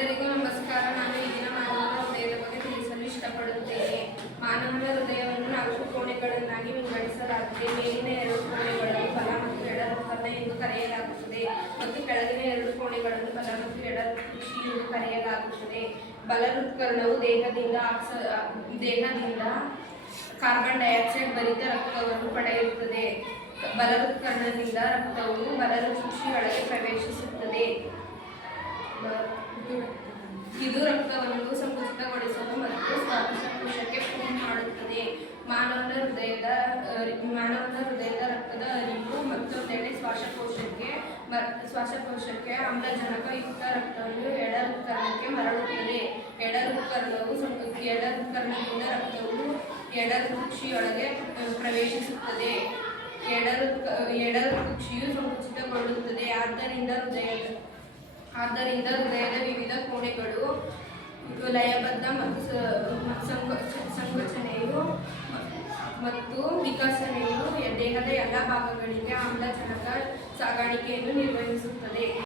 ಎಲ್ಲರಿಗೂ ನಮಸ್ಕಾರ. ನಾನು ಈಗಿನ ಮಾನವನ ಹೃದಯದ ಬಗ್ಗೆ ತಿಳಿಸಲು ಇಷ್ಟಪಡುತ್ತೇನೆ. ಮಾನವನ ಹೃದಯವನ್ನು 4 ಕೋಣೆಗಳನ್ನಾಗಿ ವಿಂಗಡಿಸಲಾಗಿದೆ. ಮೇಲಿನ 2 ಕೋಣೆಗಳನ್ನು ಬಲ ಮತ್ತು ಎಡ ಹೃತ್ಕರ್ಣ ಎಂದು ಕರೆಯಲಾಗುತ್ತದೆ ಮತ್ತು ಕೆಳಗಿನ 2 ಕೋಣೆಗಳನ್ನು ಬಲ ಮತ್ತು ಎಡ ಹೃತ್ಕುಕ್ಷಿ ಎಂದು ಕರೆಯಲಾಗುತ್ತದೆ. ಬಲ ಹೃತ್ಕರ್ಣವು ದೇಹದಿಂದ ಕಾರ್ಬನ್ ಡೈಆಕ್ಸೈಡ್ ಭರಿತ ರಕ್ತವನ್ನು ಪಡೆಯುತ್ತದೆ. ಬಲ ಹೃತ್ಕರ್ಣದಿಂದ ರಕ್ತವು ಬಲ ಹೃತ್ಕುಕ್ಷಿಯೊಳಗೆ ಪ್ರವೇಶಿಸುತ್ತದೆ. ಇದು ರಕ್ತವನ್ನು ಸಂಕುಚಿತಗೊಳಿಸಲು ಮತ್ತು ಶ್ವಾಸಕೋಶಕ್ಕೆ ಪಂಪ್ ಮಾಡುತ್ತದೆ. ಮಾನವನ ಹೃದಯದ ರಕ್ತದ ಹರಿವು ಮತ್ತೊಂದೆಡೆ ಶ್ವಾಸಕೋಶಕ್ಕೆ ಆಮ್ಲಜನಕಯುಕ್ತ ರಕ್ತವನ್ನು ಎಡ ಹೃತ್ಕರ್ಣಕ್ಕೆ ಮರಳುತ್ತದೆ. ಎಡ ಹೃತ್ಕರ್ಣದಿಂದ ರಕ್ತವು ಎಡ ಹೃತ್ಕುಕ್ಷಿಯೊಳಗೆ ಪ್ರವೇಶಿಸುತ್ತದೆ. ಎಡ ಹೃತ್ಕುಕ್ಷಿಯು ಸಂಕುಚಿತಗೊಳ್ಳುತ್ತದೆ. ಆದ್ದರಿಂದ ಹೃದಯದ ವಿವಿಧ ಕೋಣೆಗಳು ಲಯಬದ್ಧ ಮತ್ತು ಸಂಕೋಚನೆಯು ಮತ್ತು ವಿಕಸನೆಯು ದೇಹದ ಎಲ್ಲ ಭಾಗಗಳಿಗೆ ಆಮ್ಲಜನಕ ಸಾಗಾಣಿಕೆಯನ್ನು ನಿರ್ವಹಿಸುತ್ತದೆ.